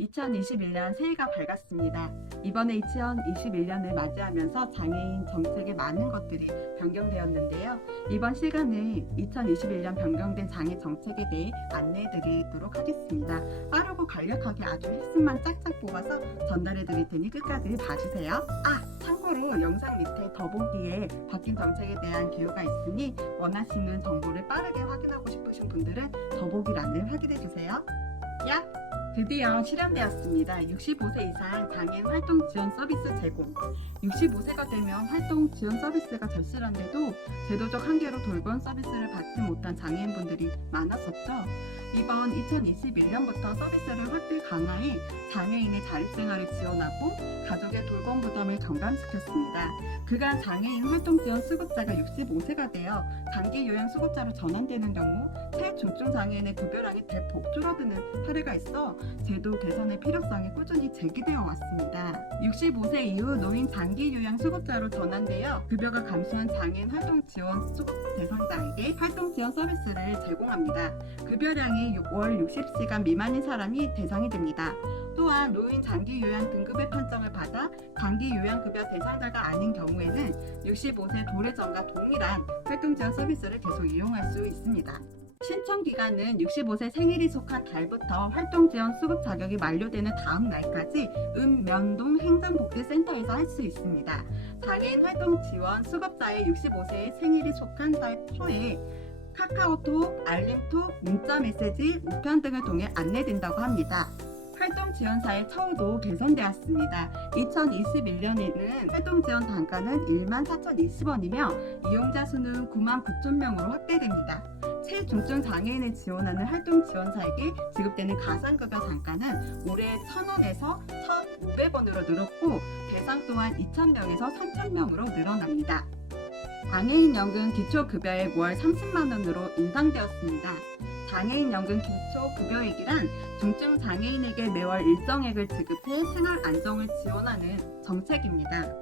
2021년 새해가 밝았습니다. 이번에 2021년을 맞이하면서 장애인 정책에 많은 것들이 변경되었는데요. 이번 시간은 2021년 변경된 장애 정책에 대해 안내해드리도록 하겠습니다. 빠르고 간략하게 아주 핵심만 짝짝 뽑아서 전달해드릴 테니 끝까지 봐주세요. 참고로 영상 밑에 더보기에 바뀐 정책에 대한 기호가 있으니 원하시는 정보를 빠르게 확인하고 싶으신 분들은 더보기란을 확인해주세요. 드디어 실현되었습니다. 65세 이상 장애인 활동 지원 서비스 제공. 65세가 되면 활동 지원 서비스가 절실한데도 제도적 한계로 돌봄 서비스를 받지 못한 장애인분들이 많았었죠. 이번 2021년부터 서비스를 확대 강화해 장애인의 자립생활을 지원하고 가족의 돌봄 부담을 경감시켰습니다. 그간 장애인 활동 지원 수급자가 65세가 되어 장기 요양 수급자로 전환되는 경우 체중증 장애인의 급여량이 대폭 줄어드는 사례가 있어 제도 개선의 필요성이 꾸준히 제기되어 왔습니다. 65세 이후 노인 장기 요양 수급자로 전환되어 급여가 감소한 장애인 활동 지원 수급 대상자에게 활동 지원 서비스를 제공합니다. 급여량이 월 60시간 미만인 사람이 대상이 됩니다. 또한 노인 장기 요양 등급의 판정을 받아 장기 요양급여 대상자가 아닌 경우에는 65세 도래전과 동일한 활동 지원 서비스를 계속 이용할 수 있습니다. 신청 기간은 65세 생일이 속한 달부터 활동 지원 수급 자격이 만료되는 다음 날까지 읍면동 행정복지센터에서 할 수 있습니다. 장애인 활동 지원 수급자의 65세의 생일이 속한 달 초에 카카오톡, 알림톡, 문자메시지, 우편 등을 통해 안내된다고 합니다. 활동 지원사의 처우도 개선되었습니다. 2021년에는 활동 지원 단가는 14,020원이며 이용자 수는 99,000명으로 확대됩니다. 체중증 장애인을 지원하는 활동 지원사에게 지급되는 가상급여 단가는 올해 1,000원에서 1,500원으로 늘었고 대상 또한 2,000명에서 3,000명으로 늘어납니다. 장애인 연금 기초급여액 월 30만원으로 인상되었습니다. 장애인 연금 기초급여액이란 중증 장애인에게 매월 일정액을 지급해 생활 안정을 지원하는 정책입니다.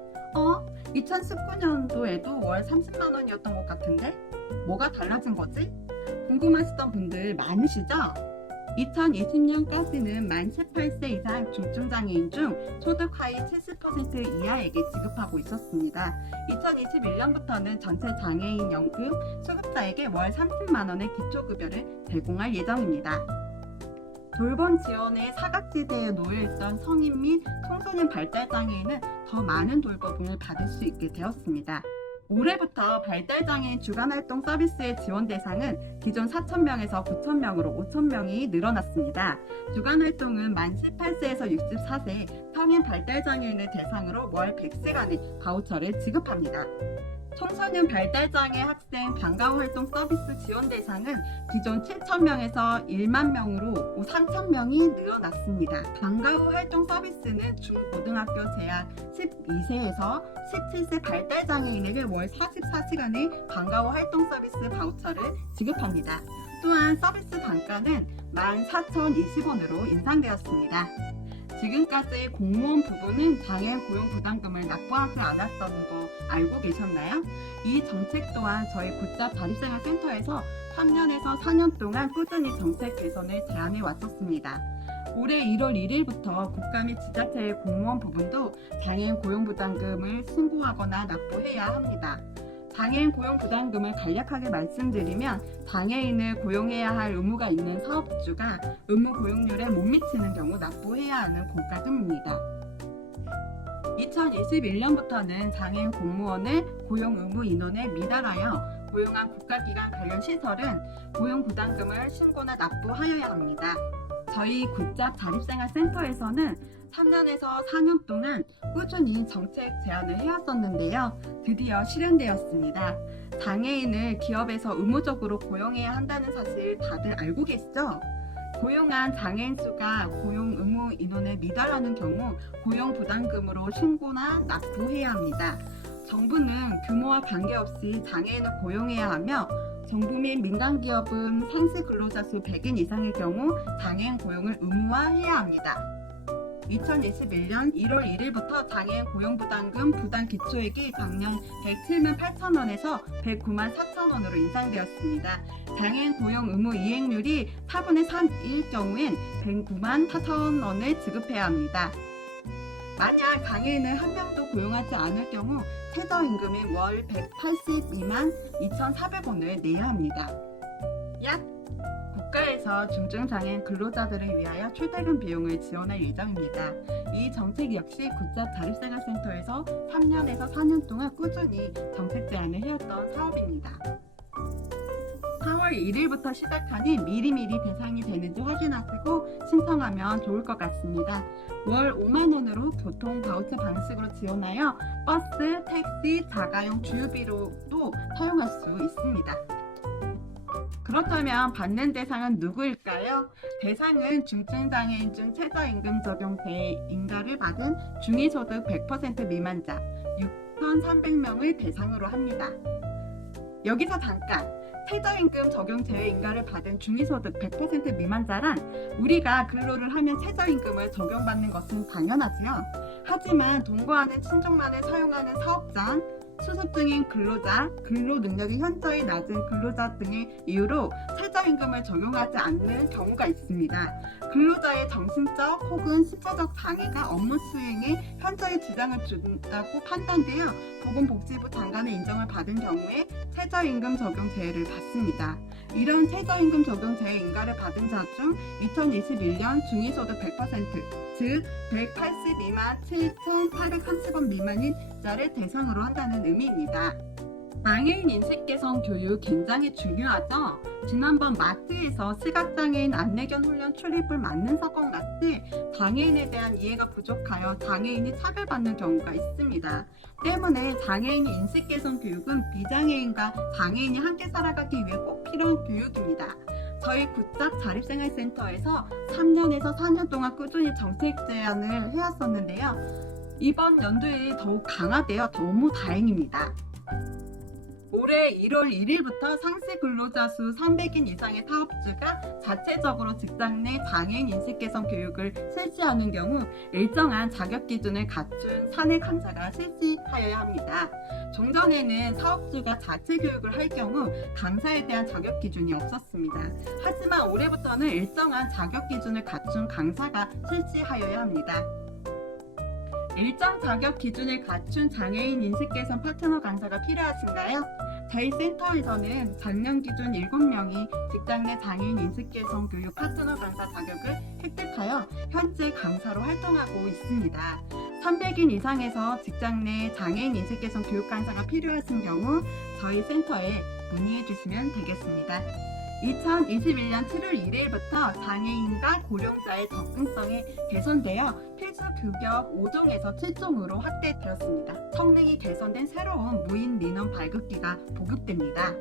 2019년도에도 월 30만원이었던 것 같은데 뭐가 달라진 거지? 궁금하시던 분들 많으시죠? 2020년까지는 만 18세 이상 중증장애인 중 소득 하위 70% 이하에게 지급하고 있었습니다. 2021년부터는 전체 장애인 연금 수급자에게 월 30만원의 기초급여를 제공할 예정입니다. 돌봄 지원의 사각지대에 놓여있던 성인 및 청소년 발달장애인은 더 많은 돌봄을 받을 수 있게 되었습니다. 올해부터 발달장애인 주간활동 서비스의 지원 대상은 기존 4,000명에서 9,000명으로 5,000명이 늘어났습니다. 주간활동은 만 18세에서 64세 성인 발달장애인을 대상으로 월 100세간의 바우처를 지급합니다. 청소년 발달장애 학생 방과후 활동 서비스 지원 대상은 기존 7,000명에서 1만 명으로 3,000명이 늘어났습니다. 방과후 활동 서비스는 중고등학교 재학 12세에서 17세 발달장애인에게 월 44시간의 방과후 활동 서비스 바우처를 지급합니다. 또한 서비스 단가는 14,020원으로 인상되었습니다. 지금까지 공무원 부부는 장애인 고용 부담금을 납부하지 않았던 거 알고 계셨나요? 이 정책 또한 저희 굿잡 자립생활센터에서 3년에서 4년 동안 꾸준히 정책 개선을 제안해 왔었습니다. 올해 1월 1일부터 국가 및 지자체의 공무원 부분도 장애인 고용 부담금을 신고하거나 납부해야 합니다. 장애인 고용 부담금을 간략하게 말씀드리면 장애인을 고용해야 할 의무가 있는 사업주가 의무 고용률에 못 미치는 경우 납부해야 하는 공과금입니다. 2021년부터는 장애인 공무원을 고용 의무 인원에 미달하여 고용한 국가기관 관련 시설은 고용 부담금을 신고나 납부하여야 합니다. 저희 굿잡 자립생활센터에서는 3년에서 4년 동안 꾸준히 정책 제안을 해왔었는데요. 드디어 실현되었습니다. 장애인을 기업에서 의무적으로 고용해야 한다는 사실 다들 알고 계시죠? 고용한 장애인 수가 고용 의무 인원에 미달하는 경우 고용 부담금으로 신고나 납부해야 합니다. 정부는 규모와 관계없이 장애인을 고용해야 하며 정부 및 민간기업은 상시 근로자 수 100인 이상의 경우 장애인 고용을 의무화해야 합니다. 2021년 1월 1일부터 장애인 고용부담금 부담 기초액이 작년 107만 8천 원에서 109만 4천 원으로 인상되었습니다. 장애인 고용 의무 이행률이 4분의 3일 경우엔 109만 4천 원을 지급해야 합니다. 만약 장애인을 한 명도 고용하지 않을 경우 최저임금인 월 182만 2,400원을 내야 합니다. 약 국가에서 중증장애인 근로자들을 위하여 출퇴근 비용을 지원할 예정입니다. 이 정책 역시 굿잡 자립생활센터에서 3년에서 4년 동안 꾸준히 정책 제안을 해왔던 사업입니다. 4월 1일부터 시작하니 미리미리 대상이 되는지 확인하시고 신청하면 좋을 것 같습니다. 월 5만 원으로 교통 바우처 방식으로 지원하여 버스, 택시, 자가용 주유비로도 사용할 수 있습니다. 그렇다면 받는 대상은 누구일까요? 대상은 중증장애인 중 최저임금 적용제 인가를 받은 중위소득 100% 미만자 6,300명을 대상으로 합니다. 여기서 잠깐! 최저임금 적용 제외 인가를 받은 중위소득 100% 미만자란 우리가 근로를 하면 최저임금을 적용받는 것은 당연하지요. 하지만 동거하는 친족만을 사용하는 사업자, 수습 중인 근로자, 근로 능력이 현저히 낮은 근로자 등의 이유로 최저임금을 적용하지 않는 경우가 있습니다. 근로자의 정신적 혹은 신체적 상해가 업무 수행에 현저히 지장을 준다고 판단되어 보건복지부 장관의 인정을 받은 경우에 최저임금 적용 제외를 받습니다. 이런 최저임금 적용 제외 인가를 받은 자 중 2021년 중위소득 100%, 즉 182만 7,830원 미만인 자를 대상으로 한다는 의미입니다. 장애인 인식 개선 교육 굉장히 중요하죠. 지난번 마트에서 시각장애인 안내견 훈련 출입을 막는 사건 같이 장애인에 대한 이해가 부족하여 장애인이 차별받는 경우가 있습니다. 때문에 장애인 인식 개선 교육은 비장애인과 장애인이 함께 살아가기 위해 꼭 필요한 교육입니다. 저희 굿잡 자립생활센터에서 3년에서 4년 동안 꾸준히 정책 제안을 해왔었는데요. 이번 연도에 더욱 강화되어 너무 다행입니다. 올해 1월 1일부터 상시 근로자 수 300인 이상의 사업주가 자체적으로 직장 내 장애인 인식 개선 교육을 실시하는 경우 일정한 자격 기준을 갖춘 사내 강사가 실시하여야 합니다. 종전에는 사업주가 자체 교육을 할 경우 강사에 대한 자격 기준이 없었습니다. 하지만 올해부터는 일정한 자격 기준을 갖춘 강사가 실시하여야 합니다. 일정 자격 기준을 갖춘 장애인 인식 개선 파트너 강사가 필요하신가요? 저희 센터에서는 작년 기준 7명이 직장 내 장애인 인식 개선 교육 파트너 강사 자격을 획득하여 현재 강사로 활동하고 있습니다. 300인 이상에서 직장 내 장애인 인식 개선 교육 강사가 필요하신 경우 저희 센터에 문의해 주시면 되겠습니다. 2021년 7월 1일부터 장애인과 고령자의 접근성이 개선되어 필수 규격 5종에서 7종으로 확대되었습니다. 성능이 개선된 새로운 무인 민원 발급기가 보급됩니다.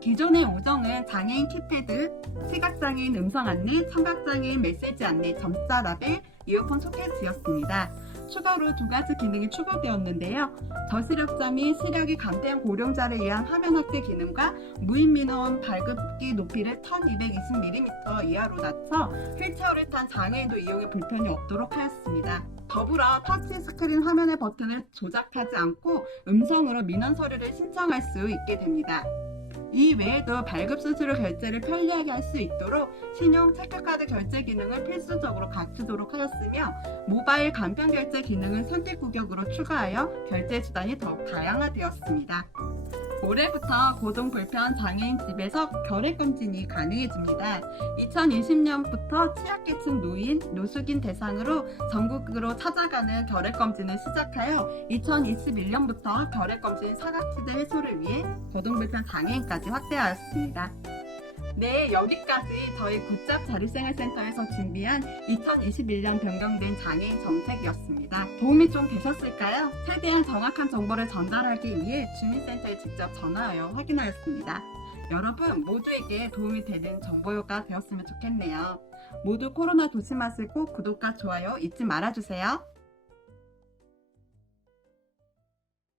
기존의 5종은 장애인 키패드, 시각장애인 음성 안내, 청각장애인 메시지 안내, 점자 라벨, 이어폰 소켓이었습니다. 추가로 2가지 기능이 추가되었는데요. 저시력자 및 시력이 감퇴한 고령자를 위한 화면 확대 기능과 무인 민원 발급기 높이를 1220mm 이하로 낮춰 휠체어를 탄 장애인도 이용에 불편이 없도록 하였습니다. 더불어 터치스크린 화면의 버튼을 조작하지 않고 음성으로 민원 서류를 신청할 수 있게 됩니다. 이 외에도 발급 수수료 결제를 편리하게 할 수 있도록 신용 체크카드 결제 기능을 필수적으로 갖추도록 하였으며 모바일 간편 결제 기능은 선택 구격으로 추가하여 결제 수단이 더욱 다양화되었습니다. 올해부터 고동 불편 장애인 집에서 결핵 검진이 가능해집니다. 2020년부터 취약계층 노인, 노숙인 대상으로 전국으로 찾아가는 결핵 검진을 시작하여 2021년부터 결핵 검진 사각지대 해소를 위해 고동 불편 장애인까지 확대하였습니다. 네, 여기까지 저희 굿잡 자립생활센터에서 준비한 2021년 변경된 장애인 정책이었습니다. 도움이 좀 되셨을까요? 최대한 정확한 정보를 전달하기 위해 주민센터에 직접 전화하여 확인하였습니다. 여러분 모두에게 도움이 되는 정보가 되었으면 좋겠네요. 모두 코로나 조심하시고 구독과 좋아요 잊지 말아주세요.